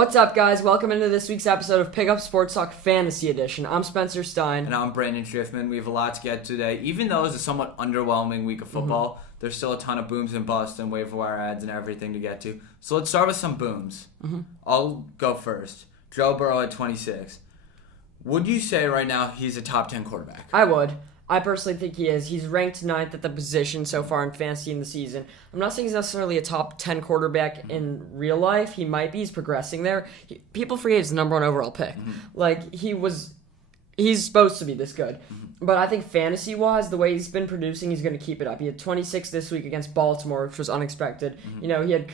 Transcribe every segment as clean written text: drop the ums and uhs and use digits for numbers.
What's up, guys? Welcome into this week's episode of Pick Up Sports Talk Fantasy Edition. I'm Spencer Stein. And I'm Brandon Schiffman. We have a lot to get to today. Even though it's a somewhat underwhelming week of football, there's still a ton of booms and busts and waiver wire ads and everything to get to. So let's start with some booms. I'll go first. Joe Burrow at 26. Would you say right now he's a top 10 quarterback? I would. I personally think he is. He's ranked 9th at the position so far in fantasy in the season. I'm not saying he's necessarily a top 10 quarterback in real life. He might be. He's progressing there. People forget he's the number one overall pick. He's supposed to be this good. But I think fantasy-wise, the way he's been producing, he's going to keep it up. He had 26 this week against Baltimore, which was unexpected. He had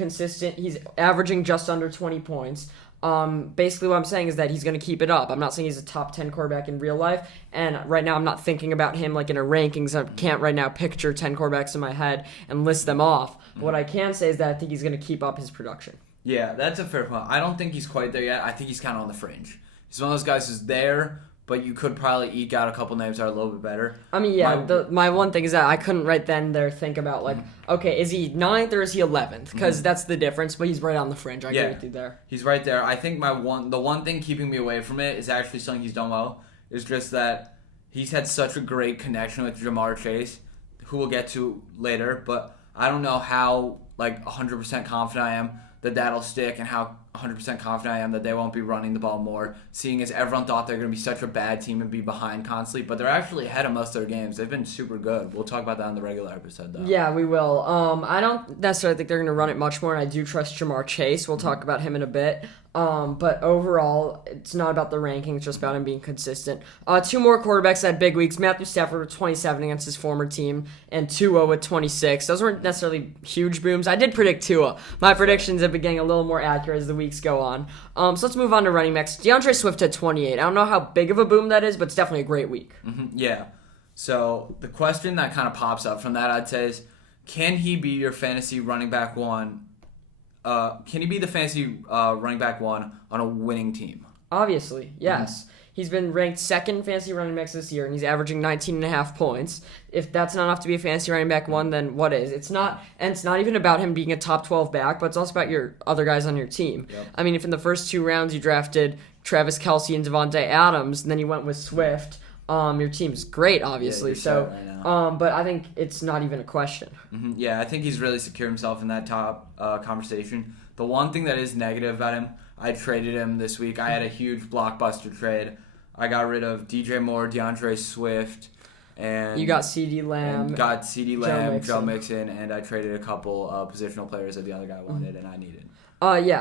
he's averaging just under 20 points. Basically what I'm saying is that he's going to keep it up. I'm not saying he's a top 10 quarterback in real life, and right now I'm not thinking about him like in a rankings. I can't right now picture 10 quarterbacks in my head and list them off. What I can say is that I think he's going to keep up his production. Yeah, that's a fair point. I don't think he's quite there yet. I think he's kind of on the fringe. He's one of those guys who's there, but you could probably eke out a couple names that are a little bit better. I mean, yeah, my one thing is that I couldn't right then there think about, okay, is he 9th or is he 11th? Because that's the difference, but he's right on the fringe. I agree with you there. He's right there. I think the one thing keeping me away from it is actually something he's done well, is just that he's had such a great connection with Jamar Chase, who we'll get to later, but I don't know how 100% confident I am that that'll stick and how 100% confident I am that they won't be running the ball more, seeing as everyone thought they're going to be such a bad team and be behind constantly, but they're actually ahead of most of their games. They've been super good. We'll talk about that in the regular episode, though. Yeah, we will. I don't necessarily think they're going to run it much more, and I do trust Jamar Chase. We'll talk about him in a bit. But overall, it's not about the ranking. It's just about him being consistent. Two more quarterbacks had big weeks. Matthew Stafford with 27 against his former team, and Tua with 26. Those weren't necessarily huge booms. I did predict Tua. My predictions have been getting a little more accurate as the weeks go on. So let's move on to running backs. DeAndre Swift at 28. I don't know how big of a boom that is, but it's definitely a great week. Yeah. So the question that kind of pops up from that, I'd say, is can he be your fantasy running back one? Can he be the fantasy running back one on a winning team? Obviously, yes. He's been ranked second in fantasy running backs this year, and he's averaging 19.5 points. If that's not enough to be a fantasy running back one, then what is? It's not even about him being a top 12 back, but it's also about your other guys on your team. Yep. I mean, if in the first 2 rounds you drafted Travis Kelce and Devontae Adams, and then you went with Swift, your team's great, obviously. But I think it's not even a question. Yeah, I think he's really secured himself in that top conversation. The one thing that is negative about him, I traded him this week. I had a huge blockbuster trade. I got rid of DJ Moore, DeAndre Swift, and you got CeeDee Lamb. Joe Mixon, and I traded a couple positional players that the other guy wanted and I needed.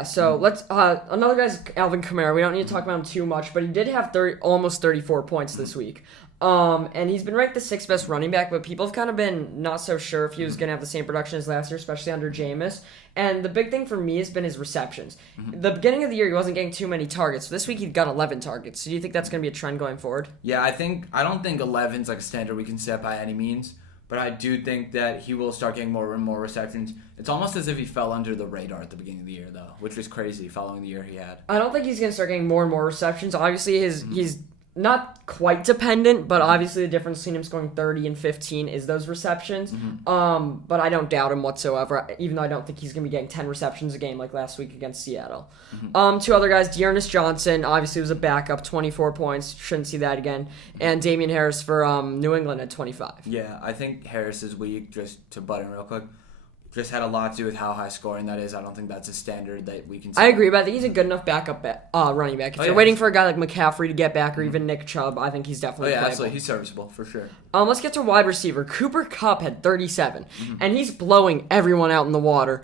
So let's another guy's Alvin Kamara. We don't need to talk about him too much, but he did have almost 34 points this week. And he's been ranked the 6th best running back, but people have kind of been not so sure if he was going to have the same production as last year, especially under Jameis. And the big thing for me has been his receptions. The beginning of the year, he wasn't getting too many targets. So this week, he got 11 targets. So do you think that's going to be a trend going forward? Yeah, I don't think 11's like a standard we can set by any means, but I do think that he will start getting more and more receptions. It's almost as if he fell under the radar at the beginning of the year, though, which was crazy following the year he had. I don't think he's going to start getting more and more receptions. Obviously, he's not quite dependent, but obviously the difference between him scoring 30 and 15 is those receptions. But I don't doubt him whatsoever, even though I don't think he's going to be getting 10 receptions a game like last week against Seattle. 2 other guys, Dearness Johnson, obviously was a backup, 24 points. Shouldn't see that again. And Damian Harris for New England at 25. Yeah, I think Harris's week, just to butt in real quick, just had a lot to do with how high scoring that is. I don't think that's a standard that we can see. I agree, but I think he's a good enough backup running back. If you're waiting for a guy like McCaffrey to get back or even Nick Chubb, I think he's definitely playable. Absolutely. He's serviceable, for sure. Let's get to wide receiver. Cooper Kupp had 37, and he's blowing everyone out in the water.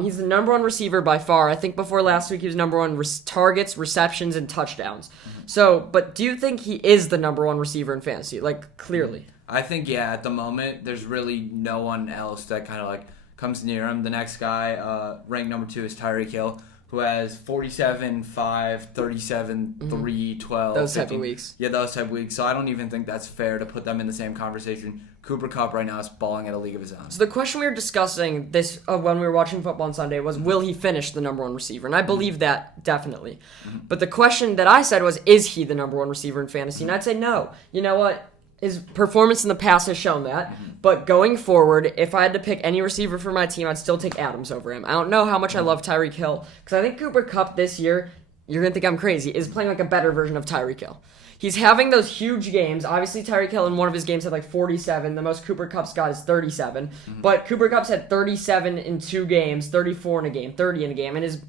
He's the number 1 receiver by far. I think before last week he was number 1 targets, receptions, and touchdowns. But do you think he is the number 1 receiver in fantasy? Clearly. I think, yeah, at the moment, there's really no one else that kind of comes near him. The next guy, ranked number 2, is Tyreek Hill, who has 47, 5, 37, 3, 12. Those 15. type of weeks. Yeah, those type of weeks. So I don't even think that's fair to put them in the same conversation. Cooper Kupp right now is balling at a league of his own. So the question we were discussing when we were watching football on Sunday was, will he finish the number 1 receiver? And I believe that, definitely. But the question that I said was, is he the number 1 receiver in fantasy? And I'd say no. You know what? His performance in the past has shown that. But going forward, if I had to pick any receiver for my team, I'd still take Adams over him. I don't know how much I love Tyreek Hill, because I think Cooper Kupp this year you're going to think I'm crazy, is playing like a better version of Tyreek Hill. He's having those huge games. Obviously, Tyreek Hill in one of his games had like 47. The most Cooper Kupp's got is 37. Mm-hmm. But Cooper Kupp's had 37 in 2 games, 34 in a game, 30 in a game. And his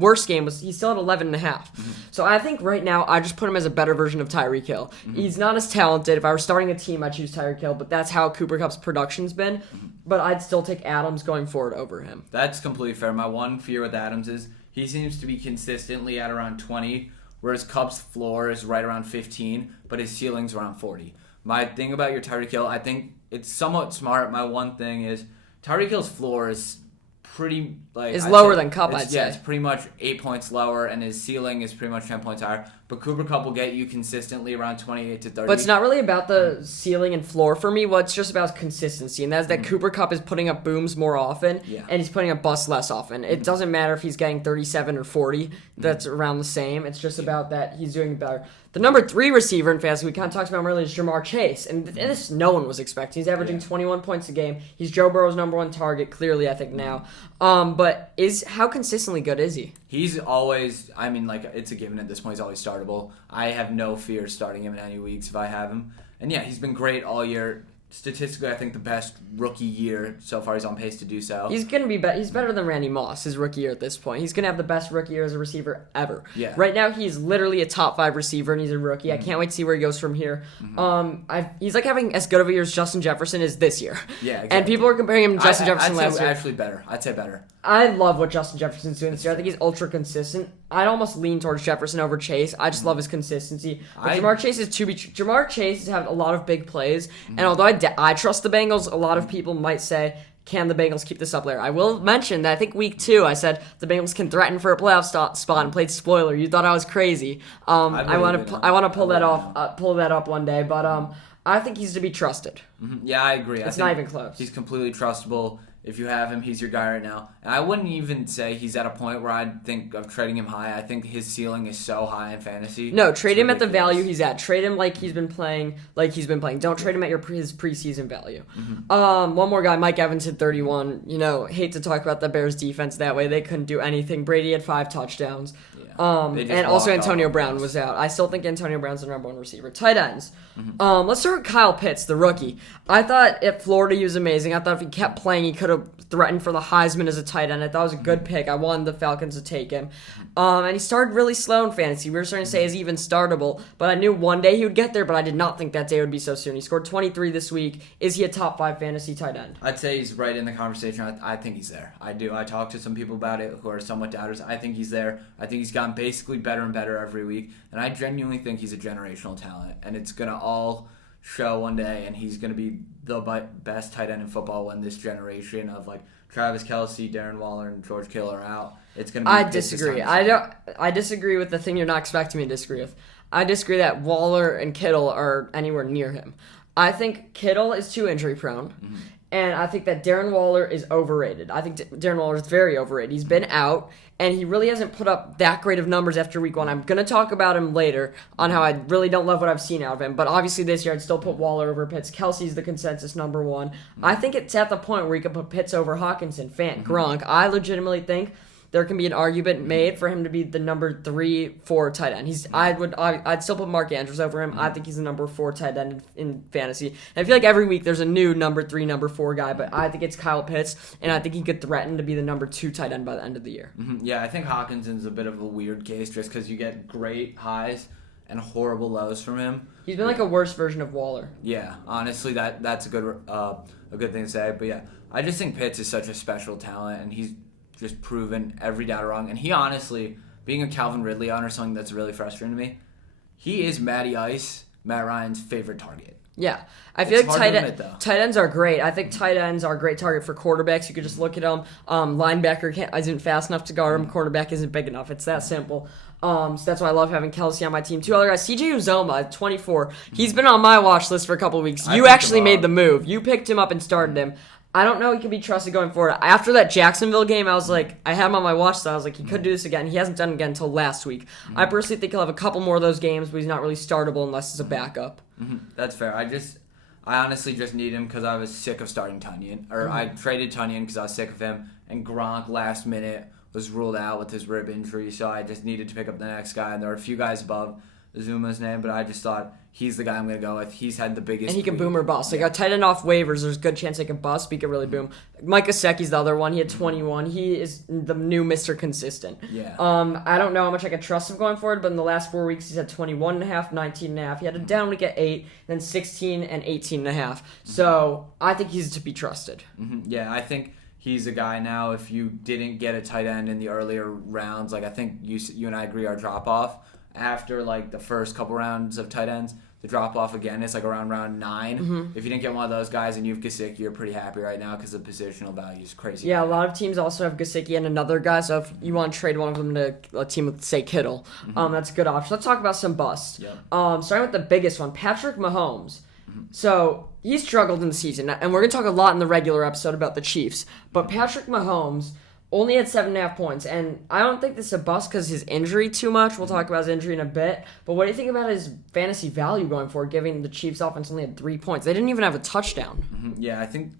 worst game was he still had 11 and a half. Mm-hmm. So I think right now I just put him as a better version of Tyreek Hill. Mm-hmm. He's not as talented. If I were starting a team, I'd choose Tyreek Hill. But that's how Cooper Kupp's production's been. Mm-hmm. But I'd still take Adams going forward over him. That's completely fair. My one fear with Adams is he seems to be consistently at around 20. Whereas Kupp's floor is right around 15, but his ceiling's around 40. My thing about your Tyreek Hill, I think it's somewhat smart. My one thing is Tyreek Hill's floor is pretty is lower than Kupp, I'd say. Yeah, it's pretty much 8 points lower, and his ceiling is pretty much 10 points higher. But Cooper Kupp will get you consistently around 28 to 30. But it's not really about the ceiling and floor for me. What's just about consistency, and that's that Cooper Kupp is putting up booms more often, and he's putting up busts less often. It doesn't matter if he's getting 37 or 40. That's around the same. It's just about that he's doing better. The number 3 receiver in fantasy, we kind of talked about him earlier, is Ja'Marr Chase. And this no one was expecting. He's averaging 21 points a game. He's Joe Burrow's number 1 target, clearly, I think, now. But how consistently good is he? He's always, it's a given at this point. He's always startable. I have no fear starting him in any weeks if I have him. And yeah, he's been great all year. Statistically, I think the best rookie year so far. He's on pace to do so. He's gonna be he's better than Randy Moss, his rookie year at this point. He's gonna have the best rookie year as a receiver ever. Yeah. Right now, he's literally a top 5 receiver, and he's a rookie. Mm-hmm. I can't wait to see where he goes from here. Mm-hmm. He's like having as good of a year as Justin Jefferson is this year. Yeah, exactly. And people are comparing him to Justin Jefferson last year. Actually better. I'd say better. I love what Justin Jefferson's doing this year. I think he's ultra consistent. I'd almost lean towards Jefferson over Chase. I just love his consistency. But Ja'Marr Chase Ja'Marr Chase has had a lot of big plays, and although I trust the Bengals, a lot of people might say, can the Bengals keep this up later? I will mention that I think week 2 I said the Bengals can threaten for a playoff spot and played spoiler. You thought I was crazy. I want to pull that up one day, but I think he's to be trusted. Mm-hmm. Yeah, I agree. It's not even close. He's completely trustable. If you have him, he's your guy right now. And I wouldn't even say he's at a point where I'd think of trading him high. I think his ceiling is so high in fantasy. No, trade him at the value he's at. Trade him like he's been playing. Don't trade him at his preseason value. Mm-hmm. One more guy, Mike Evans hit 31. Hate to talk about the Bears defense that way. They couldn't do anything. Brady had 5 touchdowns. Yeah. And also Antonio Brown was out. I still think Antonio Brown's the number 1 receiver. Tight ends. Mm-hmm. Let's start with Kyle Pitts, the rookie. I thought at Florida he was amazing. I thought if he kept playing, he could have threatened for the Heisman as a tight end. I thought it was a good pick. I wanted the Falcons to take him. And he started really slow in fantasy. We were starting to say is he even startable, but I knew one day he would get there, but I did not think that day would be so soon. He scored 23 this week. Is he a top 5 fantasy tight end? I'd say he's right in the conversation. I think he's there. I do. I talked to some people about it who are somewhat doubters. I think he's there. I think he's gotten basically better and better every week, and I genuinely think he's a generational talent, and it's going to all show one day, and he's going to be the best tight end in football when this generation of Travis Kelce, Darren Waller, and George Kittle are out. It's going to be. I disagree. I disagree with the thing you're not expecting me to disagree with. I disagree that Waller and Kittle are anywhere near him. I think Kittle is too injury prone. Mm-hmm. And I think that Darren Waller is overrated. I think Darren Waller is very overrated. He's been out, and he really hasn't put up that great of numbers after week 1. I'm going to talk about him later on how I really don't love what I've seen out of him. But obviously this year I'd still put Waller over Pitts. Kelsey's the consensus number 1. I think it's at the point where you can put Pitts over Hawkinson, Fant, Gronk. I legitimately think there can be an argument made for him to be the number 3, 4 tight end. I'd still put Mark Andrews over him. I think he's the number 4 tight end in fantasy. And I feel like every week there's a new number 3, number 4 guy, but I think it's Kyle Pitts, and I think he could threaten to be the number 2 tight end by the end of the year. Mm-hmm. Yeah, I think Hawkinson's a bit of a weird case just because you get great highs and horrible lows from him. He's been like a worse version of Waller. Yeah, honestly, that's a good thing to say. But yeah, I just think Pitts is such a special talent, and he's just proven every doubt wrong. And he honestly, being a Calvin Ridley owner, something that's really frustrating to me, he is Matty Ice, Matt Ryan's favorite target. Yeah, I feel like tight ends are great. I think tight ends are a great target for quarterbacks. You could just look at them. Linebacker isn't fast enough to guard him. Quarterback isn't big enough. It's that simple. So that's why I love having Kelsey on my team. 2 other guys, CJ Uzomah at 24. He's been on my watch list for a couple of weeks. You actually made the move. You picked him up and started him. I don't know he can be trusted going forward. After that Jacksonville game, I was like, I had him on my watch, so I was like, he could do this again. He hasn't done it again until last week. Mm-hmm. I personally think he'll have a couple more of those games, but he's not really startable unless it's a backup. Mm-hmm. That's fair. I honestly just need him because I was sick of starting Tunyon. I traded Tunyon because I was sick of him, and Gronk last minute was ruled out with his rib injury, so I just needed to pick up the next guy. And there are a few guys above Zuma's name, but I just thought he's the guy I'm going to go with. He's had the biggest. And he can week. boom or bust. Like a tight end off waivers, there's a good chance they can bust, but he can really boom. Mike Gesicki's the other one. He had 21. He is the new Mr. Consistent. Yeah. I don't know how much I can trust him going forward, but in the last 4 weeks, he's had 21.5, 19.5. He had a down week at 8, then 16 and 18.5. So I think he's to be trusted. Mm-hmm. Yeah, I think he's a guy now. If you didn't get a tight end in the earlier rounds, like I think you and I agree, our drop off after like the first couple rounds of tight ends, the drop off again is like around round 9. Mm-hmm. If you didn't get one of those guys and you have Gesicki, you're pretty happy right now because the positional value is crazy. Yeah, a lot of teams also have Gesicki and another guy, so if you want to trade one of them to a team with, say, Kittle, that's a good option. Let's talk about some busts. Yep. Starting with the biggest one, Patrick Mahomes. So he struggled in the season, and we're going to talk a lot in the regular episode about the Chiefs, but Patrick Mahomes only had 7.5 points, and I don't think this is a bust because his injury too much. We'll talk about his injury in a bit, but what do you think about his fantasy value going forward, given the Chiefs offense only had 3 points? They didn't even have a touchdown. Mm-hmm. Yeah, I think,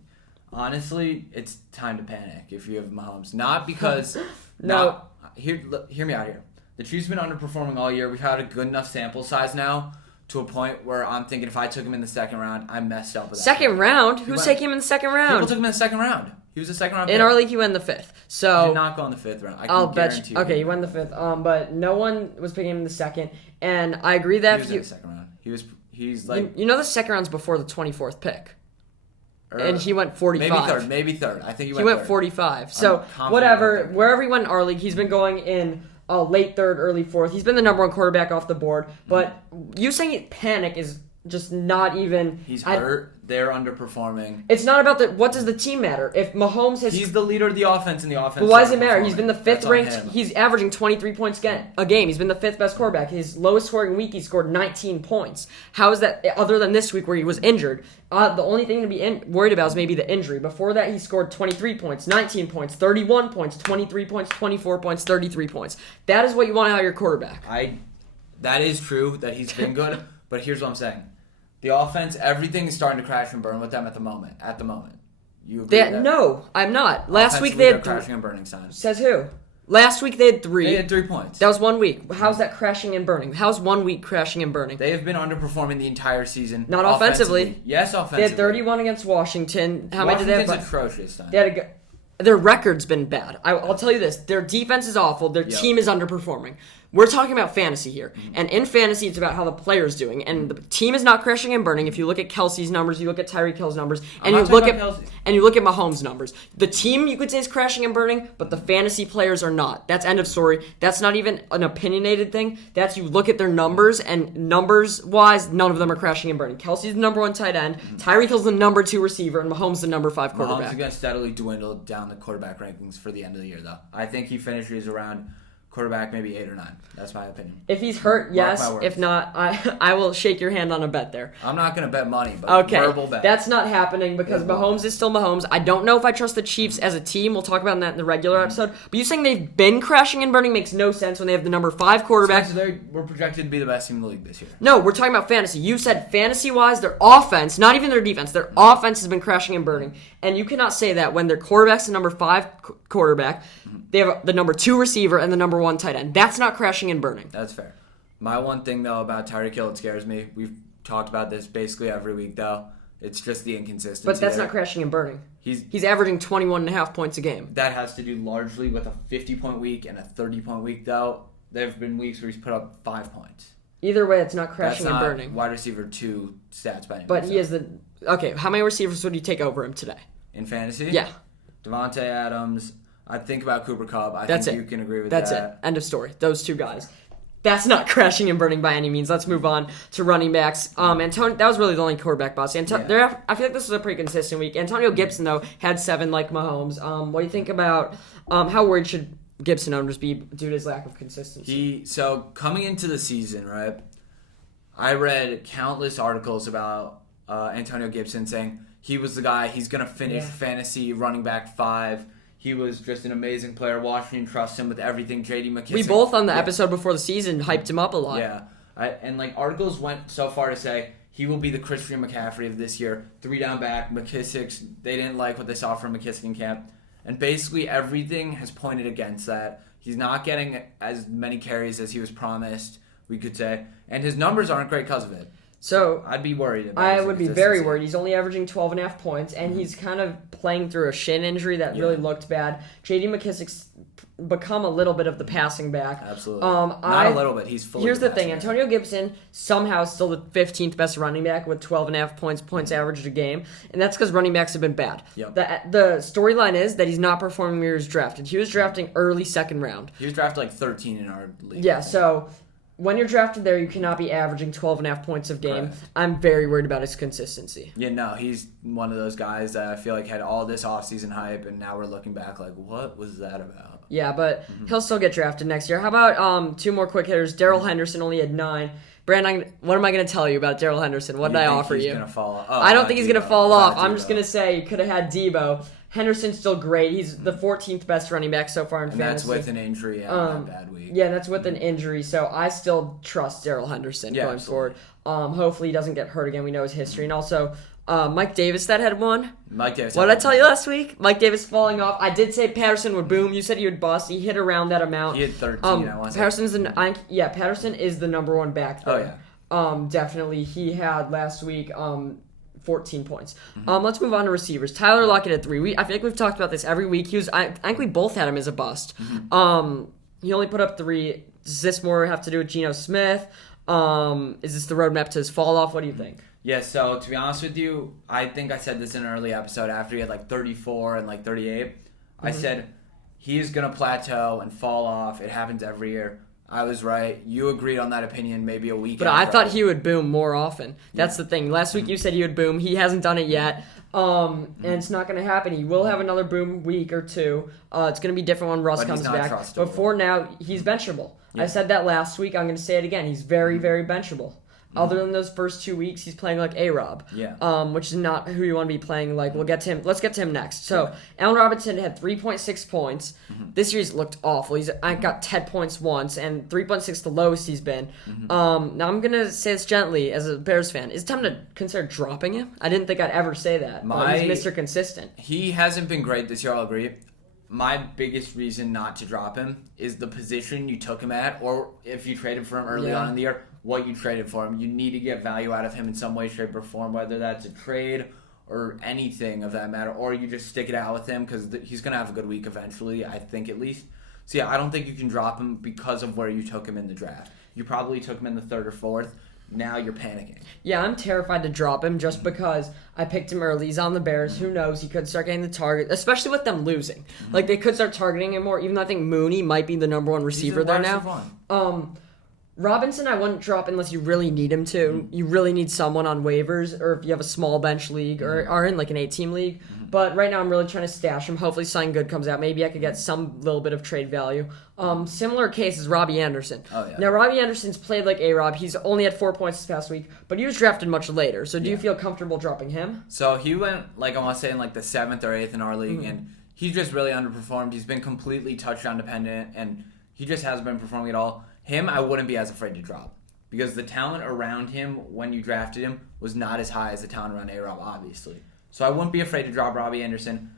honestly, it's time to panic if you have Mahomes. Not because... No. Hear me out here. The Chiefs have been underperforming all year. We've had a good enough sample size now to a point where I'm thinking if I took him in the second round, I messed up with that. Second round? Who's taking him in the second round? People took him in the second round. He was a second round pick. In our league, he went in the 5th. So He did not go in the 5th round. I'll bet you. Okay, he went in the 5th. But no one was picking him in the second. And I agree that he was in the second round. He's like... You know the second round's before the 24th pick. And he went 45. Maybe third. I think he went third. 45. So whatever, wherever he went in our league, he's been going in late third, early fourth. He's been the number one quarterback off the board. But you saying panic is just not even... He's hurt. They're underperforming. It's not about what does the team matter? If Mahomes has... He's the leader of the offense, and the offense... But why does it matter? He's been the 5th That's ranked... He's averaging 23 points a game. He's been the 5th best quarterback. His lowest scoring week, he scored 19 points. How is that, other than this week where he was injured? The only thing to be worried about is maybe the injury. Before that, he scored 23 points, 19 points, 31 points, 23 points, 24 points, 33 points. That is what you want out of your quarterback. That is true that he's been good, but here's what I'm saying. The offense, everything is starting to crash and burn with them at the moment. You agree with that? No, I'm not. Last week they had... crashing and burning signs. Says who? Last week they had 3. They had 3 points. That was 1 week. How's that crashing and burning? How's 1 week crashing and burning? They have been underperforming the entire season. Not offensively. Yes, offensively. They had 31 against Washington. How many did they have? Washington's atrocious. They had their record's been bad. I'll tell you this. Their defense is awful. Their team is underperforming. We're talking about fantasy here. Mm-hmm. And in fantasy, it's about how the player's doing. And the team is not crashing and burning. If you look at Kelsey's numbers, you look at Tyreek Hill's numbers, and you look at Mahomes' numbers. The team, you could say, is crashing and burning, but the fantasy players are not. That's end of story. That's not even an opinionated thing. That's you look at their numbers, and numbers-wise, none of them are crashing and burning. Kelsey's the number 1 tight end. Mm-hmm. Tyreek Hill's the number 2 receiver, and Mahomes the number 5 quarterback. Mahomes is going to steadily dwindle down the quarterback rankings for the end of the year, though. I think he finishes around... quarterback maybe 8 or 9. That's my opinion. If he's hurt, yes. If not, I will shake your hand on a bet there. I'm not going to bet money, but verbal bet. That's not happening because Mahomes is still Mahomes. I don't know if I trust the Chiefs as a team. We'll talk about that in the regular episode. But you saying they've been crashing and burning makes no sense when they have the number 5 quarterback. So we're projected to be the best team in the league this year. No, we're talking about fantasy. You said fantasy-wise, their offense, not even their defense, their offense has been crashing and burning. And you cannot say that when their quarterback's the number 5 quarterback, they have the number 2 receiver and the number 1 tight end. That's not crashing and burning. That's fair. My one thing, though, about Tyreek Hill, it scares me. We've talked about this basically every week, though. It's just the inconsistency. But that's not crashing and burning. He's averaging 21.5 points a game. That has to do largely with a 50-point week and a 30-point week, though. There have been weeks where he's put up 5 points. Either way, it's not crashing and burning. That's not wide receiver 2 stats by any But he is the... Okay, how many receivers would you take over him today? In fantasy? Yeah. Devontae Adams. I'd think about Cooper Kupp. I think you can agree with that. That's it. End of story. Those 2 guys. That's not crashing and burning by any means. Let's move on to running backs. Antonio, that was really the only quarterback boss. I feel like this was a pretty consistent week. Antonio Gibson, though, had 7 like Mahomes. What do you think about how worried should Gibson owners be due to his lack of consistency? So coming into the season, right, I read countless articles about Antonio Gibson saying he was the guy, he's going to finish fantasy running back 5. He was just an amazing player. Washington trusts him with everything. J.D. McKissic. We both on the episode before the season hyped him up a lot. Yeah. And articles went so far to say he will be the Christian McCaffrey of this year. 3 down back. McKissick's, they didn't like what they saw from McKissic in camp. And basically everything has pointed against that. He's not getting as many carries as he was promised, we could say. And his numbers aren't great because of it. So I'd be worried about I his would be very consistency. worried. He's only averaging 12.5 points, and he's kind of playing through a shin injury that really looked bad. J.D. McKissick's become a little bit of the passing back. Absolutely. Not a little bit. He's fully Here's the passing thing. back. Antonio Gibson somehow is still the 15th best running back with 12.5 points averaged a game, and that's because running backs have been bad. Yep. The storyline is that he's not performing where he was drafted. He was drafting early second round. He was drafted like 13 in our league. Yeah, so when you're drafted there, you cannot be averaging 12.5 points a game. Correct. I'm very worried about his consistency. Yeah, no, he's one of those guys that I feel like had all this offseason hype, and now we're looking back like, what was that about? Yeah, but he'll still get drafted next year. How about two more quick hitters? Darrell Henderson only had 9. Brandon, what am I going to tell you about Darrell Henderson? What did I offer he's you? Gonna fall off? I don't think he's going to fall off. I'm Debo. just going to say you could have had Debo. Henderson's still great. He's the 14th best running back so far in And fantasy. that's with an injury and a bad week. Yeah, that's with an injury, so I still trust Darrell Henderson going absolutely. forward. Hopefully he doesn't get hurt again. We know his history. And also, Mike Davis that had one. Mike Davis. What did I tell you last week? Mike Davis falling off. I did say Patterson would boom. You said he would bust. He hit around that amount. He had 13, I want to say. Patterson is the number one back there. Oh, yeah. Definitely. He had last week 14 points. Let's move on to receivers. Tyler Lockett at 3. I feel like we've talked about this every week. I think we both had him as a bust. He only put up 3. Does this more have to do with Geno Smith? Is this the roadmap to his fall off? What do you think? Yeah, so to be honest with you, I think I said this in an early episode after he had like 34 and like 38. I said he's going to plateau and fall off. It happens every year. I was right. You agreed on that opinion maybe a week But I thought he would boom more often. That's the thing. Last week you said he would boom. He hasn't done it yet. And it's not going to happen. He will have another boom week or two. It's going to be different when Russ But he's comes not back. trustable. But for now, he's benchable. I said that last week. I'm going to say it again. He's very, very benchable. Other than those first 2 weeks, he's playing like A-Rob. Yeah. Which is not who you want to be playing like. We'll get to him. Let's get to him next. So, Allen Robinson had 3.6 points. This year he's looked awful. I got 10 points once, and 3.6 the lowest he's been. Now, I'm going to say this gently as a Bears fan. Is it time to consider dropping him? I didn't think I'd ever say that. He's Mr. Consistent. He hasn't been great this year, I'll agree. My biggest reason not to drop him is the position you took him at, or if you traded for him early on in the year, what you traded for him. You need to get value out of him in some way, shape, or form, whether that's a trade or anything of that matter, or you just stick it out with him because he's going to have a good week eventually, I think at least. So yeah, I don't think you can drop him because of where you took him in the draft. You probably took him in the 3rd or 4th. Now you're panicking. Yeah, I'm terrified to drop him just because I picked him early. He's on the Bears. Who knows? He could start getting the target, especially with them losing. Like, they could start targeting him more, even though I think Mooney might be the number one receiver there now. Robinson, I wouldn't drop unless you really need him to. You really need someone on waivers, or if you have a small bench league, or are in like an 8-team league. But right now, I'm really trying to stash him. Hopefully, something good comes out. Maybe I could get some little bit of trade value. Similar case is Robbie Anderson. Oh, yeah. Now, Robbie Anderson's played like A-Rob. He's only had 4 points this past week, but he was drafted much later. So do you feel comfortable dropping him? So he went, like I want to say, in like the 7th or 8th in our league, and he just really underperformed. He's been completely touchdown dependent, and he just hasn't been performing at all. Him, I wouldn't be as afraid to drop because the talent around him when you drafted him was not as high as the talent around A-Rob, obviously. So I wouldn't be afraid to drop Robbie Anderson.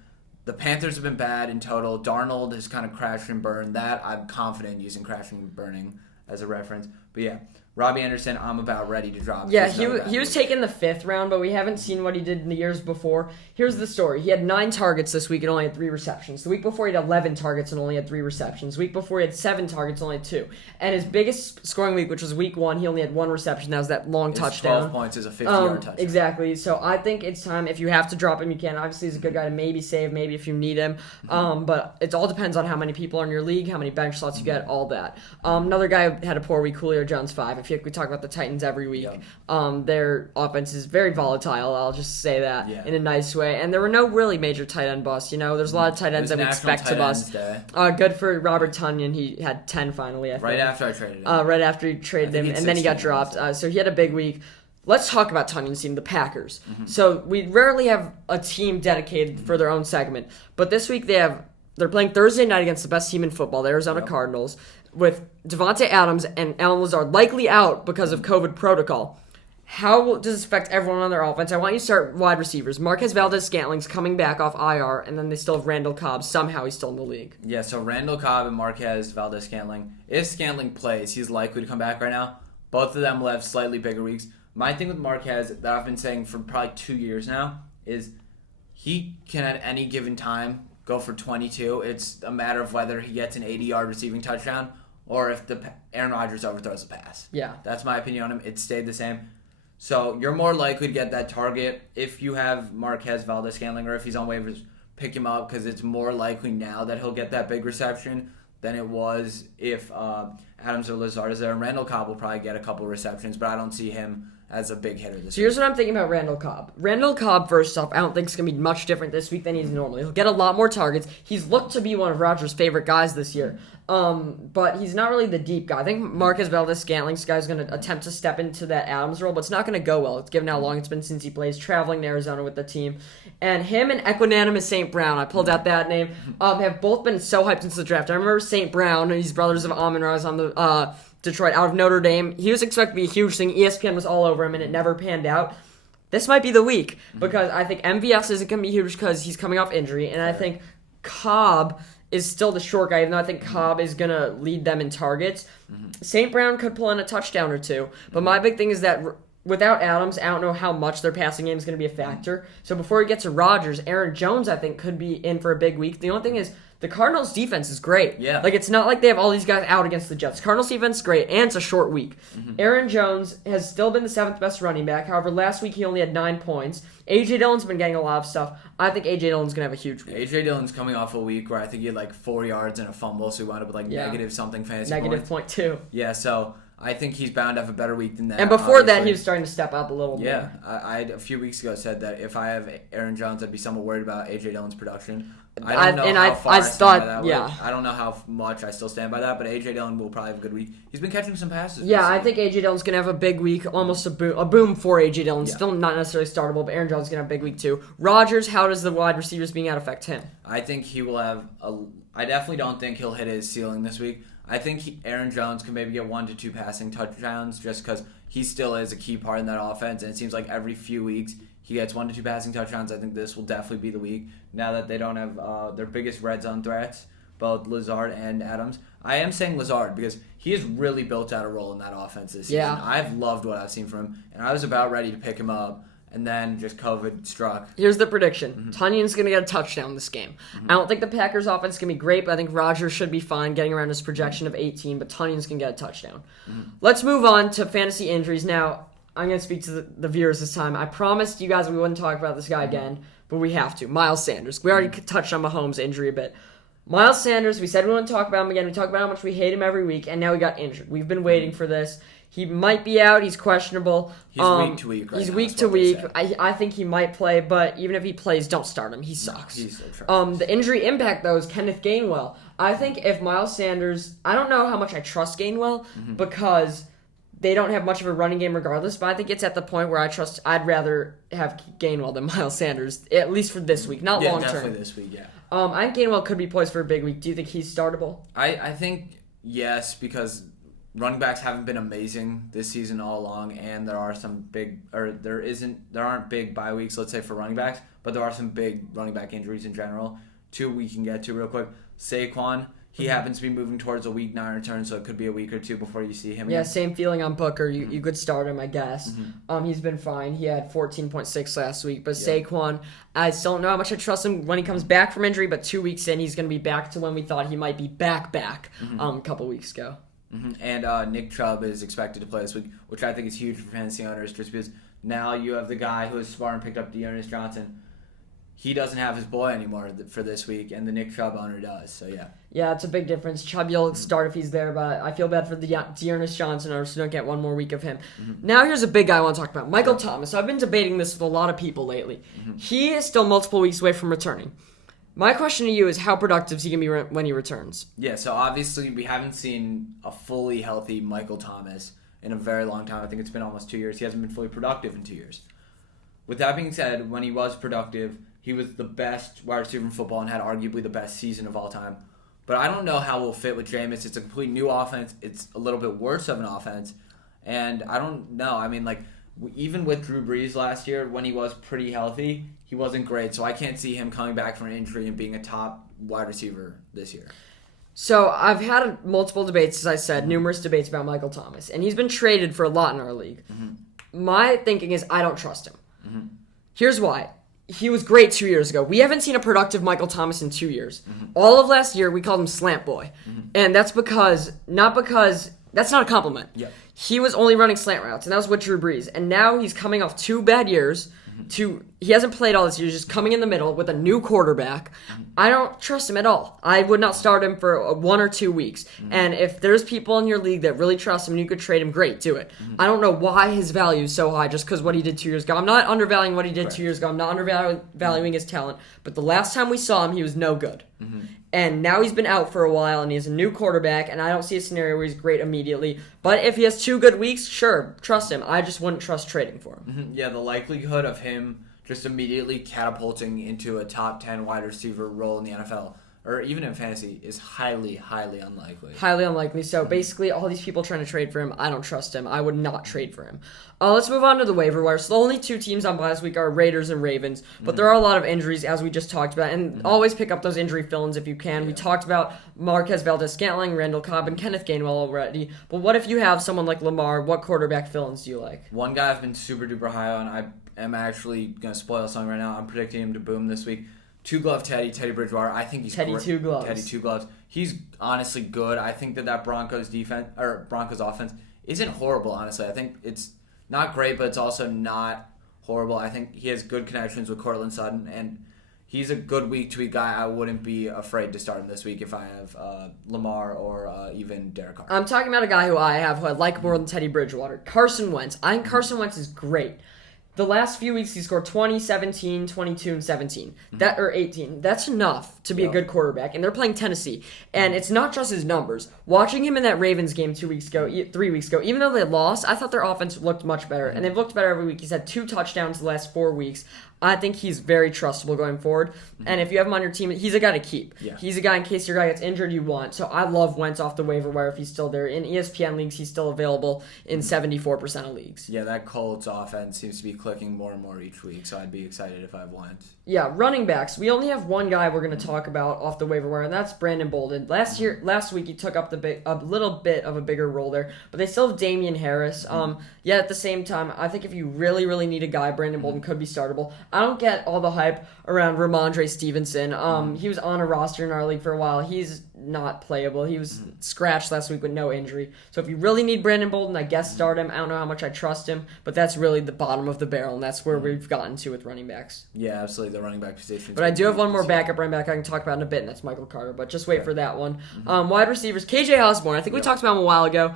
The Panthers have been bad in total. Darnold has kind of crashed and burned. That I'm confident using crashing and burning as a reference. But yeah, Robbie Anderson, I'm about ready to drop. Yeah, he was taken the 5th round, but we haven't seen what he did in the years before. Here's the story. He had 9 targets this week and only had 3 receptions. The week before, he had 11 targets and only had 3 receptions. The week before, he had 7 targets and only had 2. And his biggest scoring week, which was week 1, he only had 1 reception. That was that long touchdown. 12 points is a 50-yard touchdown. Exactly. So I think it's time. If you have to drop him, you can. Obviously, he's a good guy to maybe save, maybe if you need him. But it all depends on how many people are in your league, how many bench slots you get, all that. Another guy who had a poor week, Julio Jones 5. I feel like we talk about the Titans every week. Their offense is very volatile. I'll just say that in a nice way. And there were no really major tight end busts. You know, there's a lot of tight ends that we expect to bust. Good for Robert Tonyan. He had 10 finally. I think. Right after I traded him. Right after he traded him, and then he got dropped. So he had a big week. Let's talk about Tunyan's team, the Packers. So we rarely have a team dedicated for their own segment, but this week they're playing Thursday night against the best team in football, the Arizona Cardinals, with Devontae Adams and Allen Lazard likely out because of COVID protocol. How does this affect everyone on their offense? I want you to start wide receivers. Marquez Valdez-Scantling's coming back off IR, and then they still have Randall Cobb. Somehow he's still in the league. Yeah, so Randall Cobb and Marquez Valdez-Scantling. If Scantling plays, he's likely to come back right now. Both of them will have slightly bigger weeks. My thing with Marquez that I've been saying for probably 2 years now is he can at any given time go for 22. It's a matter of whether he gets an 80-yard receiving touchdown or if Aaron Rodgers overthrows a pass. Yeah. That's my opinion on him. It stayed the same. So you're more likely to get that target if you have Marquez Valdez-Scantling, or if he's on waivers, pick him up because it's more likely now that he'll get that big reception than it was if Adams or Lazard is there. And Randall Cobb will probably get a couple receptions, but I don't see him as a big hitter this So week. here's what I'm thinking about Randall Cobb. Randall Cobb, first off, I don't think it's going to be much different this week than he's normally. He'll get a lot more targets. He's looked to be one of Rodgers' favorite guys this year. But he's not really the deep guy. I think Marquez Valdez-Scantling's guy is going to attempt to step into that Adams role, but it's not going to go well. It's given how long it's been since he plays, traveling to Arizona with the team. And him and Equanimous St. Brown, I pulled out that name, have both been so hyped since the draft. I remember St. Brown, he's brothers of Amon-Ra, on the Detroit, out of Notre Dame. He was expected to be a huge thing. ESPN was all over him, and it never panned out. This might be the week, because I think MVS isn't going to be huge because he's coming off injury, and I think Cobb is still the short guy, even though I think Cobb is going to lead them in targets. St. Brown could pull in a touchdown or two, but my big thing is that without Adams, I don't know how much their passing game is going to be a factor. So before we get to Rodgers, Aaron Jones, I think, could be in for a big week. The only thing is, the Cardinals' defense is great. Yeah. Like, it's not like they have all these guys out against the Jets. Cardinals' defense is great, and it's a short week. Aaron Jones has still been the 7th best running back. However, last week he only had 9 points. A.J. Dillon's been getting a lot of stuff. I think A.J. Dillon's going to have a huge week. A.J. Dillon's coming off a week where I think he had like 4 yards and a fumble, so he wound up with negative something fantasy Negative points. .2. Yeah, so I think he's bound to have a better week than that. And before that, obviously. he was starting to step up a little Yeah, more. I a few weeks ago said that if I have Aaron Jones, I'd be somewhat worried about A.J. Dillon's production. I don't know how far I stand by that. Yeah. I don't know how much I still stand by that, but A.J. Dillon will probably have a good week. He's been catching some passes. Yeah, I recently. think A.J. Dillon's going to have a big week, almost a boom for A.J. Dillon. Still not necessarily startable, but Aaron Jones is going to have a big week too. Rodgers, how does the wide receivers being out affect him? I think he will have I definitely don't think he'll hit his ceiling this week. I think Aaron Jones can maybe get 1 to 2 passing touchdowns just because he still is a key part in that offense, and it seems like every few weeks he gets 1 to 2 passing touchdowns. I think this will definitely be the week now that they don't have their biggest red zone threats, both Lazard and Adams. I am saying Lazard because he has really built out a role in that offense this season. Yeah. I've loved what I've seen from him, and I was about ready to pick him up, and then just COVID struck. Here's the prediction. Tunyon's going to get a touchdown this game. I don't think the Packers' offense is going to be great, but I think Rodgers should be fine getting around his projection of 18, but Tunyon's going to get a touchdown. Let's move on to fantasy injuries. Now, I'm going to speak to the viewers this time. I promised you guys we wouldn't talk about this guy again, but we have to. Miles Sanders. We already touched on Mahomes' injury a bit. Miles Sanders, we said we wouldn't talk about him again. We talked about how much we hate him every week, and now he got injured. We've been waiting for this. He might be out. He's questionable. He's week to week right He's now, week that's to what they week. said. I think he might play, but even if he plays, don't start him. He sucks. He's so trash. The injury impact, though, is Kenneth Gainwell. I think if Miles Sanders... I don't know how much I trust Gainwell because they don't have much of a running game regardless, but I think it's at the point where I'd rather have Gainwell than Miles Sanders, at least for this week, not long definitely term. this week, yeah. I think Gainwell could be poised for a big week. Do you think he's startable? I think yes, because running backs haven't been amazing this season all along, and there are some there aren't big bye weeks, let's say, for running backs, but there are some big running back injuries in general. 2 we can get to real quick. Saquon, he happens to be moving towards a week 9 return, so it could be a week or two before you see him Yeah, again. same feeling on Booker. You could start him, I guess. He's been fine. He had 14.6 last week. But Yeah. Saquon, I still don't know how much I trust him when he comes back from injury, but 2 weeks in, he's going to be back to when we thought he might be back a couple weeks ago. And Nick Chubb is expected to play this week, which I think is huge for fantasy owners just because now you have the guy who is smart and picked up Dearness Johnson. He doesn't have his boy anymore for this week, and the Nick Chubb owner does. So, yeah. Yeah, it's a big difference. Chubb, you'll start if he's there, but I feel bad for the Dearness Johnson owners who don't get one more week of him. Now here's a big guy I want to talk about. Michael Thomas. I've been debating this with a lot of people lately. He is still multiple weeks away from returning. My question to you is how productive is he going to be when he returns? Yeah, so obviously we haven't seen a fully healthy Michael Thomas in a very long time. I think it's been almost 2 years. He hasn't been fully productive in 2 years. With that being said, when he was productive, he was the best wide receiver in football and had arguably the best season of all time. But I don't know how we'll fit with Jameis. It's a complete new offense. It's a little bit worse of an offense. And I don't know. I mean, even with Drew Brees last year, when he was pretty healthy, he wasn't great. So I can't see him coming back from an injury and being a top wide receiver this year. So I've had multiple debates, as I said, numerous debates about Michael Thomas, and he's been traded for a lot in our league. My thinking is I don't trust him. Here's why. He was great 2 years ago. We haven't seen a productive Michael Thomas in 2 years. All of last year, we called him Slant Boy. And that's not a compliment. Yep. He was only running slant routes, and that was with Drew Brees. And now he's coming off 2 bad years. He hasn't played all this year. He's just coming in the middle with a new quarterback. I don't trust him at all. I would not start him for 1 or 2 weeks. And if there's people in your league that really trust him and you could trade him, great, do it. I don't know why his value is so high just because what he did 2 years ago. I'm not undervaluing what he did 2 years ago. I'm not undervaluing his talent. But the last time we saw him, he was no good. And now he's been out for a while, and he has a new quarterback, and I don't see a scenario where he's great immediately. But if he has 2 good weeks, sure, trust him. I just wouldn't trust trading for him. Yeah, the likelihood of him just immediately catapulting into a top 10 wide receiver role in the NFL, or even in fantasy, is highly, highly unlikely. Highly unlikely. So basically, all these people trying to trade for him, I don't trust him. I would not trade for him. Let's move on to the waiver wire. So the only 2 teams on bye this week are Raiders and Ravens, but there are a lot of injuries, as we just talked about, and always pick up those injury fill-ins if you can. Yeah. We talked about Marquez Valdes-Scantling, Randall Cobb, and Kenneth Gainwell already, but what if you have someone like Lamar? What quarterback fill-ins do you like? One guy I've been super-duper high on, I am actually going to spoil something right now. I'm predicting him to boom this week. Two-glove Teddy Bridgewater. I think he's Teddy great. Two Gloves. Teddy Two Gloves. He's honestly good. I think that Broncos offense isn't horrible, honestly. I think it's not great, but it's also not horrible. I think he has good connections with Cortland Sutton, and he's a good week-to-week guy. I wouldn't be afraid to start him this week if I have Lamar or even Derek Carr. I'm talking about a guy who I like more than Teddy Bridgewater. Carson Wentz. I think Carson Wentz is great. The last few weeks, he scored 20, 17, 22, and 17. Or 18. That's enough to be a good quarterback. And they're playing Tennessee. And it's not just his numbers. Watching him in that Ravens game 3 weeks ago, even though they lost, I thought their offense looked much better. And they've looked better every week. He's had 2 touchdowns the last 4 weeks. I think he's very trustable going forward. And if you have him on your team, he's a guy to keep. Yeah. He's a guy in case your guy gets injured you want. So I love Wentz off the waiver wire if he's still there. In ESPN leagues, he's still available in 74% of leagues. Yeah, that Colts offense seems to be clicking more and more each week, so I'd be excited if I have Wentz. Yeah, running backs. We only have one guy we're going to talk about off the waiver wire, and that's Brandon Bolden. Last week he took up a little bit of a bigger role there, but they still have Damian Harris. Yet at the same time, I think if you really, really need a guy, Brandon Bolden could be startable. I don't get all the hype around Ramondre Stevenson. He was on a roster in our league for a while. He's not playable. He was scratched last week with no injury. So if you really need Brandon Bolden, I guess start him. I don't know how much I trust him, but that's really the bottom of the barrel, and that's where we've gotten to with running backs. Yeah, absolutely, the running back position. But I do have one more backup running back I can talk about in a bit, and that's Michael Carter, but just wait for that one. Wide receivers, KJ Osborne. I think we talked about him a while ago.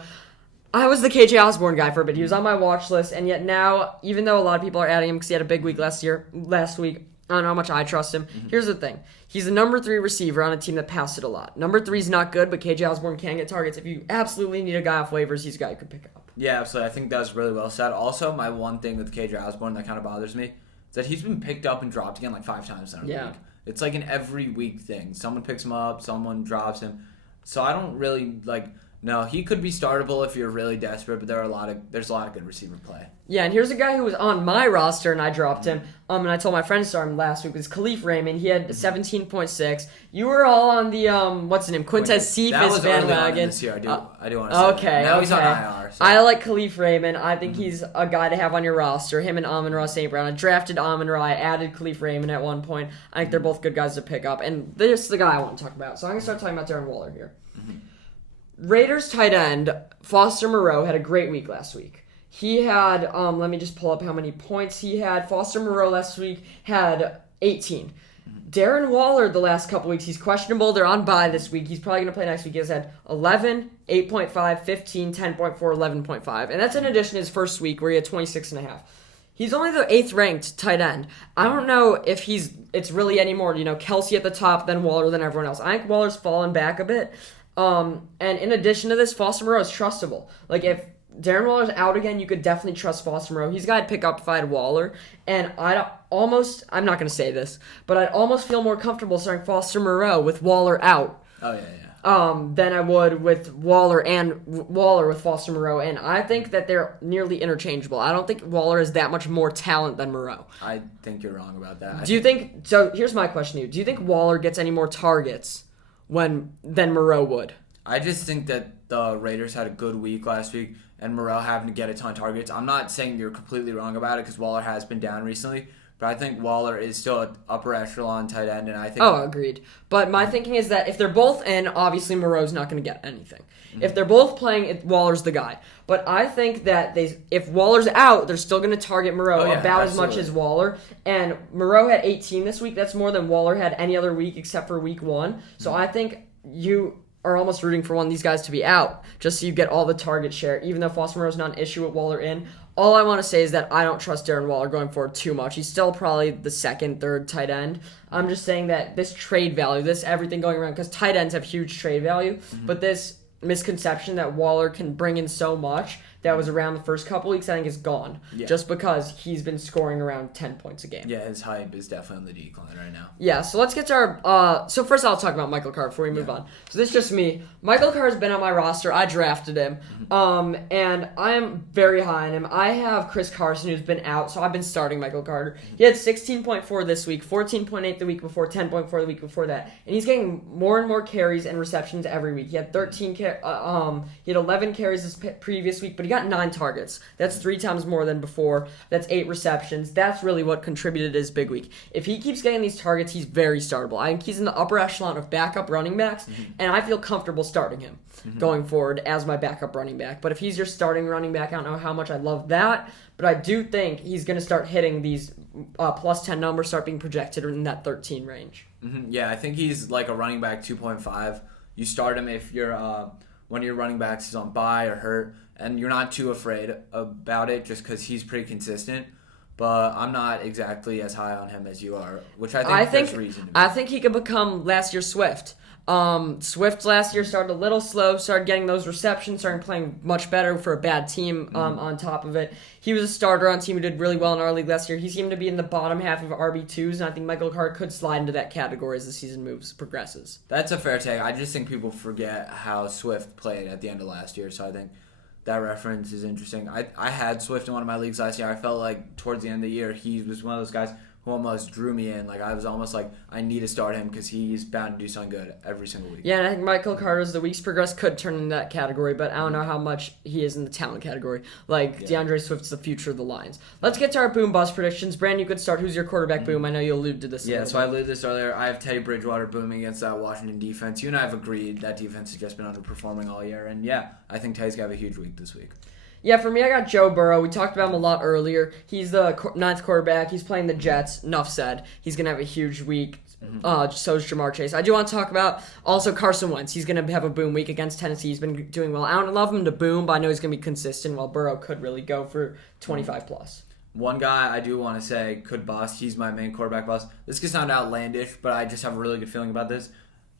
I was the KJ Osborne guy for a bit. He was on my watch list, and yet now, even though a lot of people are adding him because he had a big week last week, I don't know how much I trust him. Here's the thing. He's the number 3 receiver on a team that passed it a lot. Number 3 is not good, but KJ Osborne can get targets. If you absolutely need a guy off waivers, he's a guy you could pick up. Yeah, absolutely. I think that was really well said. Also, my one thing with KJ Osborne that kind of bothers me is that he's been picked up and dropped again like 5 times in our league. It's like an every week thing. Someone picks him up, someone drops him. So I don't really No, he could be startable if you're really desperate, but there's a lot of good receiver play. Yeah, and here's a guy who was on my roster and I dropped him. And I told my friend to start him last week. Was Khalif Raymond. He had 17.6. You were all on the what's his name? Quintez Cephas bandwagon. This year. I do want to say okay, that. Now he's on IR. So. I like Khalif Raymond. I think he's a guy to have on your roster. Him and Amon-Ra St. Brown. I drafted Amon-Ra. I added Khalif Raymond at one point. I think they're both good guys to pick up. And this is the guy I want to talk about. So I'm going to start talking about Darren Waller here. Raiders tight end Foster Moreau had a great week last week. He had, let me just pull up how many points he had. Foster Moreau last week had 18. Darren Waller the last couple weeks, he's questionable. They're on bye this week. He's probably going to play next week. He has had 11, 8.5, 15, 10.4, 11.5. And that's in addition to his first week where he had 26.5. He's only the 8th ranked tight end. I don't know if it's really anymore, Kelsey at the top, then Waller, then everyone else. I think Waller's fallen back a bit. And in addition to this, Foster Moreau is trustable. Like, if Darren Waller's out again, you could definitely trust Foster Moreau. He's a guy I'd pick up if I had Waller. And I'm not going to say this, but I'd almost feel more comfortable starting Foster Moreau with Waller out. Oh, yeah. than I would with Waller with Foster Moreau, and I think that they're nearly interchangeable. I don't think Waller has that much more talent than Moreau. I think you're wrong about that. Do you think so? Here's my question to you: do you think Waller gets any more targets than Moreau would? I just think that the Raiders had a good week last week, and Moreau having to get a ton of targets. I'm not saying you're completely wrong about it because Waller has been down recently. But I think Waller is still an upper echelon tight end, and I think... Oh, agreed. But my thinking is that if they're both in, obviously Moreau's not going to get anything. Mm-hmm. If they're both playing, Waller's the guy. But I think that if Waller's out, they're still going to target Moreau as much as Waller. And Moreau had 18 this week. That's more than Waller had any other week except for week 1. So I think you are almost rooting for one of these guys to be out just so you get all the target share, even though Foster Moreau's not an issue with Waller in. All I want to say is that I don't trust Darren Waller going forward too much. He's still probably the second, third tight end. I'm just saying that this trade value, this everything going around, because tight ends have huge trade value, but this misconception that Waller can bring in so much that was around the first couple weeks, I think is gone. Yeah. Just because he's been scoring around 10 points a game. Yeah, his hype is definitely on the decline right now. Yeah, so let's get to our... so first I'll talk about Michael Carr before we move on. So this is just me. Michael Carr has been on my roster. I drafted him. And I am very high on him. I have Chris Carson, who's been out, so I've been starting Michael Carter. He had 16.4 this week, 14.8 the week before, 10.4 the week before that. And he's getting more and more carries and receptions every week. He had he had 11 carries this previous week, but he got 9 targets. That's 3 times more than before. That's 8 receptions. That's really what contributed to his big week. If he keeps getting these targets, he's very startable. I think he's in the upper echelon of backup running backs, and I feel comfortable starting him going forward as my backup running back. But if he's your starting running back, I don't know how much I love that, but I do think he's going to start hitting these plus 10 numbers, start being projected in that 13 range. Yeah, I think he's like a running back 2.5. You start him if you're one of your running backs is on bye or hurt, and you're not too afraid about it just because he's pretty consistent. But I'm not exactly as high on him as you are, which I think there's reason to be. I think he could become last year's Swift. Swift last year started a little slow, started getting those receptions, started playing much better for a bad team on top of it. He was a starter on a team who did really well in our league last year. He seemed to be in the bottom half of RB2s, and I think Michael Carter could slide into that category as the season progresses. That's a fair take. I just think people forget how Swift played at the end of last year, so I think that reference is interesting. I had Swift in one of my leagues last year. I felt like towards the end of the year, he was one of those guys who almost drew me in. Like I was almost like, I need to start him because he's bound to do something good every single week. Yeah, and I think Michael Carter, as the weeks progress, could turn into that category, but I don't know how much he is in the talent category. DeAndre Swift's the future of the Lions. Let's get to our boom bust predictions. Brandon, you could start. Who's your quarterback boom? I know you alluded to this. Yeah, so I alluded to this earlier. I have Teddy Bridgewater booming against that Washington defense. You and I have agreed that defense has just been underperforming all year, and yeah, I think Teddy's going to have a huge week this week. Yeah, for me, I got Joe Burrow. We talked about him a lot earlier. He's the ninth quarterback. He's playing the Jets. Enough said. He's going to have a huge week. So is Jamar Chase. I do want to talk about also Carson Wentz. He's going to have a boom week against Tennessee. He's been doing well. I don't love him to boom, but I know he's going to be consistent, while Burrow could really go for 25+. One guy I do want to say could bust. He's my main quarterback bust. This could sound outlandish, but I just have a really good feeling about this.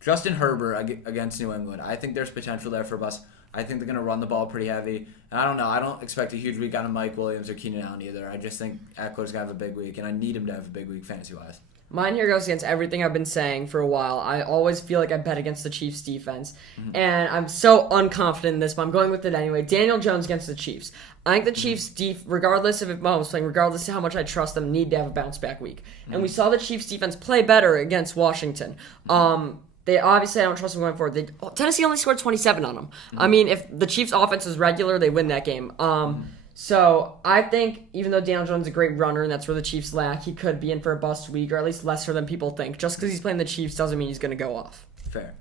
Justin Herbert against New England. I think there's potential there for a bust. I think they're going to run the ball pretty heavy. And I don't know. I don't expect a huge week out of Mike Williams or Keenan Allen either. I just think Eckler's going to have a big week, and I need him to have a big week fantasy-wise. Mine here goes against everything I've been saying for a while. I always feel like I bet against the Chiefs' defense, and I'm so unconfident in this, but I'm going with it anyway. Daniel Jones against the Chiefs. I think the Chiefs, regardless of if Mahomes playing, regardless of how much I trust them, need to have a bounce-back week. And we saw the Chiefs' defense play better against Washington. They obviously, I don't trust them going forward. Tennessee only scored 27 on them. I mean, if the Chiefs' offense is regular, they win that game. So I think even though Daniel Jones is a great runner, and that's where the Chiefs lack, he could be in for a bust week, or at least lesser than people think. Just because he's playing the Chiefs doesn't mean he's going to go off. Fair.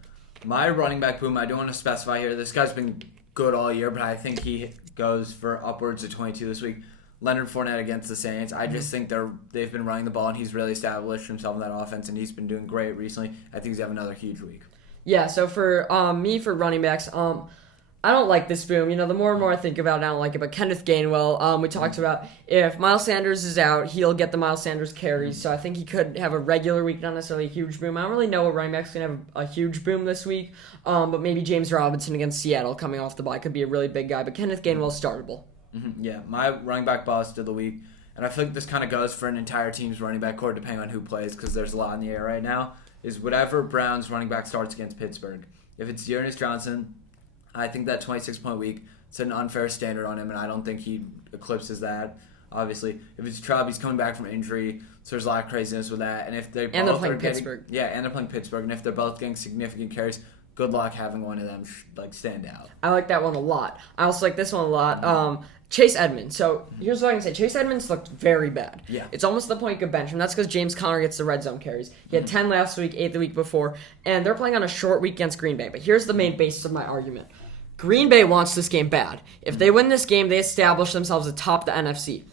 My running back boom, I do want to specify here. This guy's been good all year, but I think he goes for upwards of 22 this week. Leonard Fournette against the Saints. I just think they've been running the ball, and he's really established himself in that offense, and he's been doing great recently. I think he's having another huge week. Yeah, so for me, for running backs, I don't like this boom. The more and more I think about it, I don't like it. But Kenneth Gainwell, we talked about if Miles Sanders is out, he'll get the Miles Sanders carries. So I think he could have a regular week, not necessarily a huge boom. I don't really know what running back's going to have a huge boom this week. But maybe James Robinson against Seattle coming off the bye could be a really big guy. But Kenneth Gainwell's startable. Yeah, my running back bust of the week, and I feel like this kind of goes for an entire team's running back core depending on who plays because there's a lot in the air right now, is whatever Browns running back starts against Pittsburgh. If it's Dearness Johnson, I think that 26-point week, it's an unfair standard on him, and I don't think he eclipses that. Obviously, if it's Chubb, he's coming back from injury, so there's a lot of craziness with that. And if they And they're playing Pittsburgh. and they're playing Pittsburgh, and if they're both getting significant carries, good luck having one of them stand out. I like that one a lot. I also like this one a lot. Chase Edmonds. So here's what I can say. Chase Edmonds looked very bad. Yeah. It's almost the point you could bench him. That's because James Conner gets the red zone carries. He had 10 last week, 8 the week before, and they're playing on a short week against Green Bay. But here's the main basis of my argument. Green Bay wants this game bad. If they win this game, they establish themselves atop the NFC.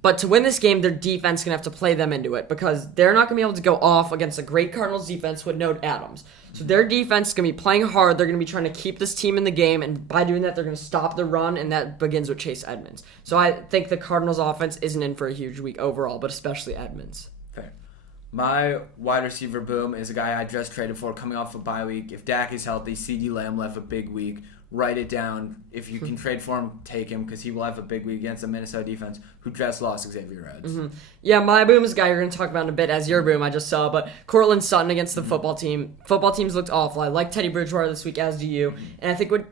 But to win this game, their defense is going to have to play them into it because they're not going to be able to go off against a great Cardinals defense with no Adams. So their defense is going to be playing hard. They're going to be trying to keep this team in the game, and by doing that, they're going to stop the run, and that begins with Chase Edmonds. So I think the Cardinals offense isn't in for a huge week overall, but especially Edmonds. Fair. My wide receiver boom is a guy I just traded for coming off a bye week. If Dak is healthy, CeeDee Lamb will have a big week. Write it down. If you can trade for him, take him because he will have a big week against the Minnesota defense who just lost Xavier Rhodes. Yeah, my boom is a guy you're going to talk about in a bit as your boom, I just saw. But Cortland Sutton against the football team. Football teams looked awful. I like Teddy Bridgewater this week, as do you. And I think with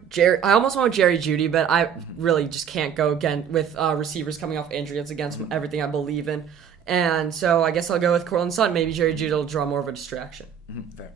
I almost want Jerry Jeudy, but I really just can't go again with receivers coming off injury. It's against everything I believe in. And so I guess I'll go with Cortland Sutton. Maybe Jerry Jeudy will draw more of a distraction. Fair.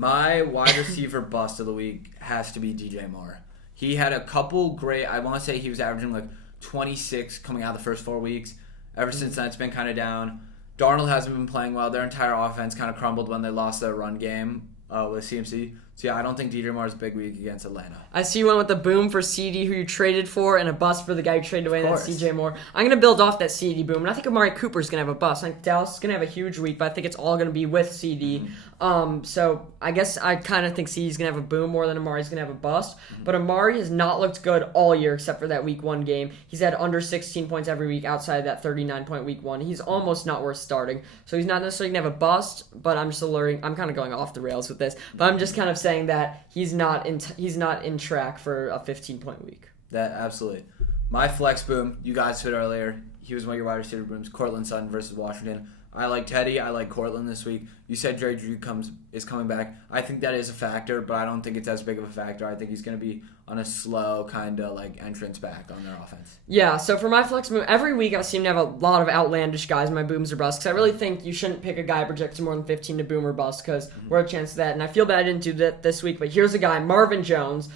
My wide receiver bust of the week has to be DJ Moore. He had a couple great, I want to say he was averaging like 26 coming out of the first 4 weeks. Ever since then, it's been kind of down. Darnold hasn't been playing well. Their entire offense kind of crumbled when they lost their run game with CMC. So, yeah, I don't think DJ Moore's a big week against Atlanta. I see you went with the boom for CD, who you traded for, and a bust for the guy you traded away, and that's CJ Moore. I'm going to build off that CD boom, and I think Amari Cooper's going to have a bust. I think Dallas is going to have a huge week, but I think it's all going to be with CD. So I guess I kind of think CD's going to have a boom more than Amari's going to have a bust. But Amari has not looked good all year except for that week 1 game. He's had under 16 points every week outside of that 39-point week 1. He's almost not worth starting. So he's not necessarily going to have a bust, but I'm just alerting. I'm kind of going off the rails with this, but I'm just kind of saying that he's not in track for a 15-point week. That absolutely. My flex boom, you guys said earlier, he was one of your wide receiver booms, Cortland Sutton versus Washington. I like Teddy. I like Cortland this week. You said Jerry Jeudy is coming back. I think that is a factor, but I don't think it's as big of a factor. I think he's going to be on a slow kind of like entrance back on their offense. Yeah, so for my flex boom, every week I seem to have a lot of outlandish guys in my booms or busts because I really think you shouldn't pick a guy projected more than 15 to boom or bust because we're a chance of that. And I feel bad I didn't do that this week, but here's a guy, Marvin Jones.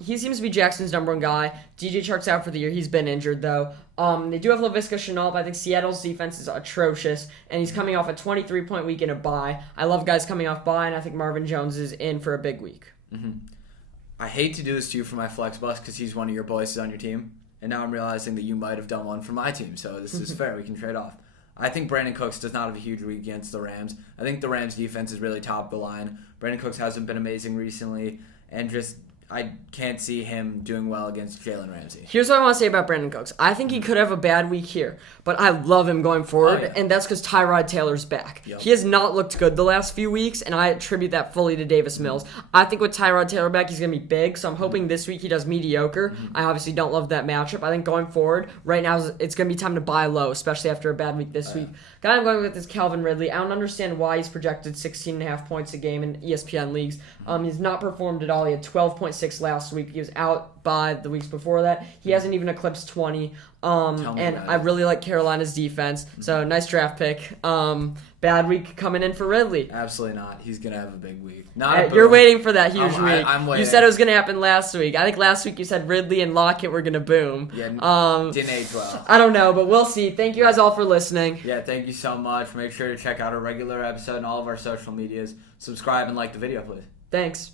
He seems to be Jackson's number 1 guy. DJ Chark's out for the year. He's been injured, though. They do have Laviska Shenault, but I think Seattle's defense is atrocious, and he's coming off a 23-point week in a bye. I love guys coming off bye, and I think Marvin Jones is in for a big week. I hate to do this to you for my flex bust because he's one of your boys on your team, and now I'm realizing that you might have done one for my team, so this is fair. We can trade off. I think Brandon Cooks does not have a huge week against the Rams. I think the Rams' defense is really top of the line. Brandon Cooks hasn't been amazing recently, and just I can't see him doing well against Jalen Ramsey. Here's what I want to say about Brandon Cooks. I think he could have a bad week here, but I love him going forward, and that's because Tyrod Taylor's back. Yep. He has not looked good the last few weeks, and I attribute that fully to Davis Mills. I think with Tyrod Taylor back, he's going to be big, so I'm hoping this week he does mediocre. I obviously don't love that matchup. I think going forward, right now, it's going to be time to buy low, especially after a bad week this week. Guy I'm going with is Calvin Ridley. I don't understand why he's projected 16.5 points a game in ESPN leagues. He's not performed at all. He had 12.6 last week. He was out by the weeks before that. He hasn't even eclipsed 20. And I really like Carolina's defense. So nice draft pick. Bad week coming in for Ridley. Absolutely not. He's going to have a big week. You're waiting for that huge week. I'm waiting. You said it was going to happen last week. I think last week you said Ridley and Lockett were going to boom. Yeah, didn't age well. I don't know, but we'll see. Thank you guys all for listening. Yeah, thank you so much. Make sure to check out our regular episode and all of our social medias. Subscribe and like the video, please. Thanks.